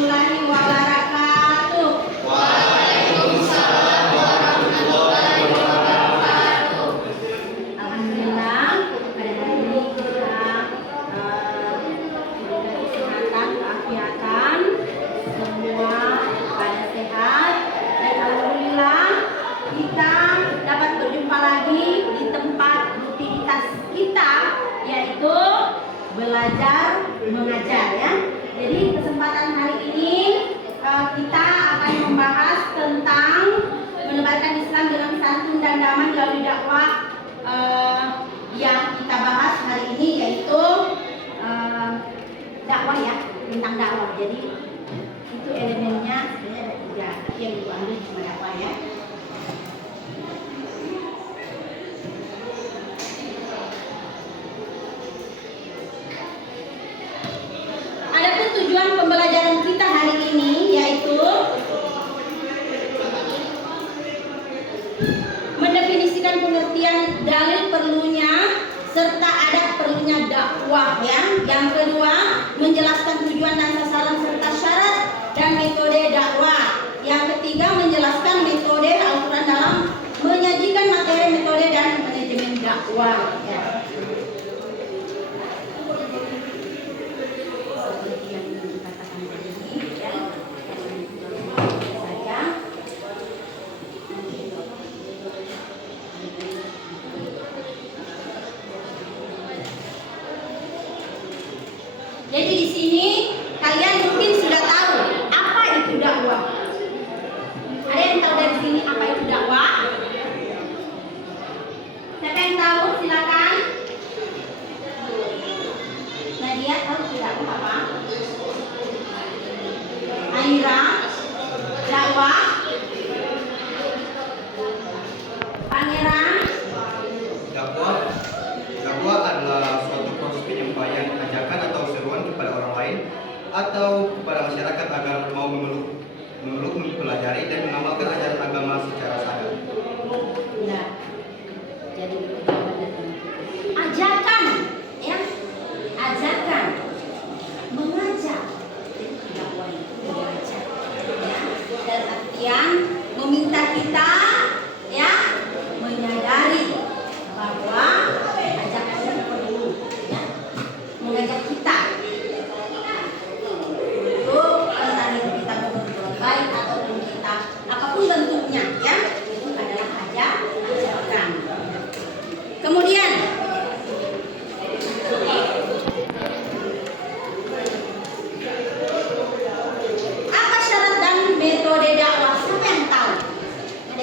warahmatullahi wabarakatuh. Waalaikumsalam warahmatullahi wabarakatuh. Alhamdulillah, pada hari ini kita diberi kesehatan, keafiatan, semua pada sehat, dan alhamdulillah kita dapat berjumpa lagi di tempat rutinitas kita, yaitu belajar mengajar, ya. Jadi kesempatan hari ini kita akan membahas tentang menebarkan Islam dengan santun dan damai melalui dakwah. Yang kita bahas hari ini yaitu dakwah, ya, tentang dakwah. Jadi itu elemennya sebenarnya ada 3, tapi yang ibu ambil cuma dakwah, ya. Adapun tujuan pembelajaran kita hari ini yaitu mendefinisikan pengertian dalil perlunya serta adat perlunya dakwah, ya. Yang kedua, menjelaskan tujuan dan sasaran serta syarat dan metode dakwah. Yang ketiga, menjelaskan metode Al-Quran dalam menyajikan materi, metode dan manajemen dakwah, ya. Seperti yang dikatakan tadi, ya. Saja. Jadi di sini kalian mungkin sudah tahu apa itu dakwah. Ada yang tahu dari sini apa itu dakwah? Siapa yang tahu? Silakan. Nadia tahu tidak apa? Aira, dakwah. Pangeran. Dakwah adalah suatu proses penyampaian ajakan atau seruan kepada orang lain atau kepada masyarakat agar mau memeluk, mempelajari dan mengamalkan ajaran agama secara sadar. Ya. Jadi ajakan, ya. Ajakan, mengajak. Dakwah itu mengajak, ya. Dalam artian meminta kita, ya, menyadari bahwa ajakan itu perlu, ya, mengajak kita untuk entah itu kita mau berbuat baik ataupun kita apapun bentuknya, ya, itu adalah ajakan. Kemudian apa syarat dan metode dakwah? Siapa yang tahu? Ada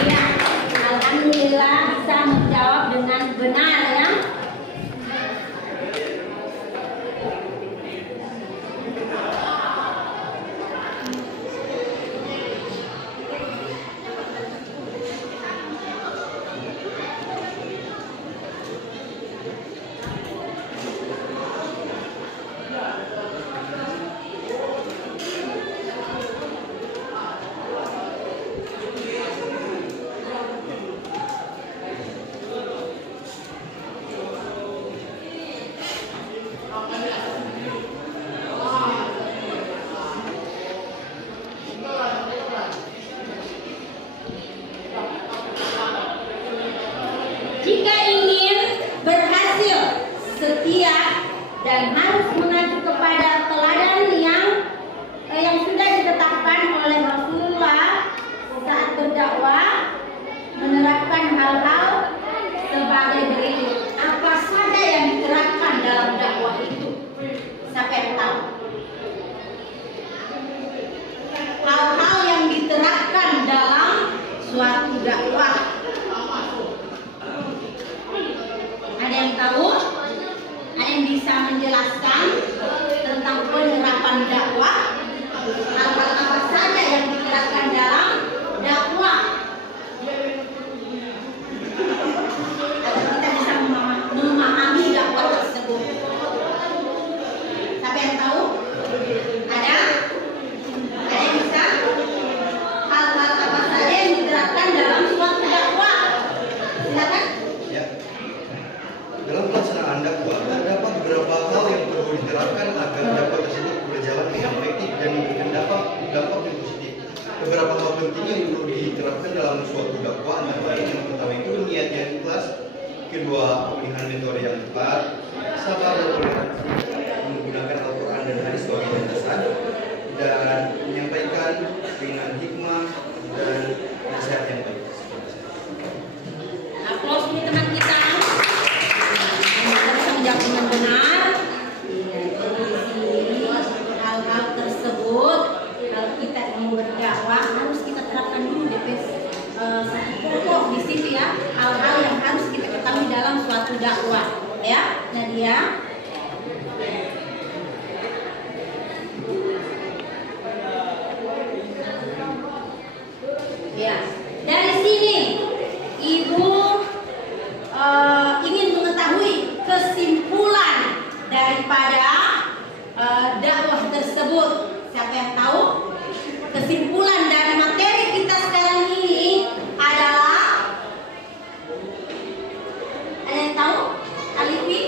Iya, alhamdulillah bisa menjawab dengan benar ya. Jika ingin berhasil, setia dan harus mengacu kepada teladan yang sudah ditetapkan oleh Rasulullah saat berdakwah, menerapkan hal-hal sebagai berikut. Apa saja yang diterapkan dalam dakwah itu? Siapa yang tahu? Hal-hal yang diterapkan dalam suatu dakwah. Ada yang tahu? Ada yang bisa menjelaskan tentang penerapan dakwah? Hal-hal apa saja yang diterapkan dalam dakwah? Agar kita bisa memahami dakwah tersebut. Siapa yang tahu? Ada? Ada yang bisa? Hal-hal apa saja yang diterapkan dalam suatu dakwah? Silakan. Ya. Dalam pelaksanaan dakwah terdapat beberapa hal yang perlu diterapkan agar dakwah tersebut berjalan dengan efektif dan memberikan dampak yang positif. Beberapa hal penting yang perlu diterapkan dalam suatu dakwah antara lain yang pertama itu niat yang ikhlas, kedua pemilihan metode yang tepat, sabar dan toleransi, menggunakan Al-Quran dan hadis sebagai landasan, dan menyampaikan dengan hikmah dan nasihat yang baik. Aplaus untuk teman kita. Kita bisa menjawab dengan benar. Iya, jadi di sini hal-hal tersebut kalau kita mau berdakwah harus kita terapkan dulu satu pokok di situ ya. Hal-hal yang harus kita ketahui dalam suatu dakwah. Ya, Nadia. Ya, dari sini Ibu ingin mengetahui kesimpulan daripada dakwah tersebut. Siapa yang tahu? Kesimpulan dari materi kita sekarang ini adalah, ada yang tahu? Alifi?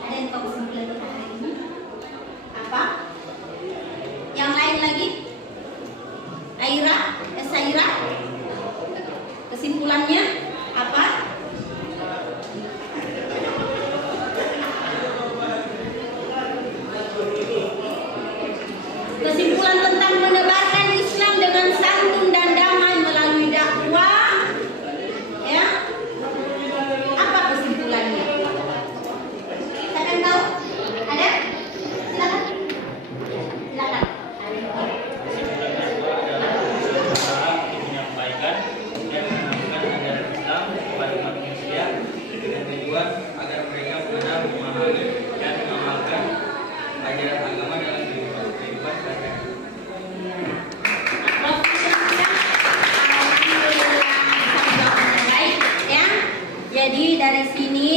Ada yang tahu kesimpulan kita hari ini? Apa? Yang lain lagi? Saira? Kesimpulannya apa? Kesimpulan tentang menebarkan Islam dengan santun dan damai melalui dakwah. Ya. Apa kesimpulannya? Kita akan tahu? Ada? Silakan. Silakan. Menyampaikan dan mengenalkan ajaran Islam kepada manusia dengan tujuan agar mereka mengenal, memahami dan mengamalkan ajaran agama dalam kehidupan sehari-hari. Baik ya. Jadi dari sini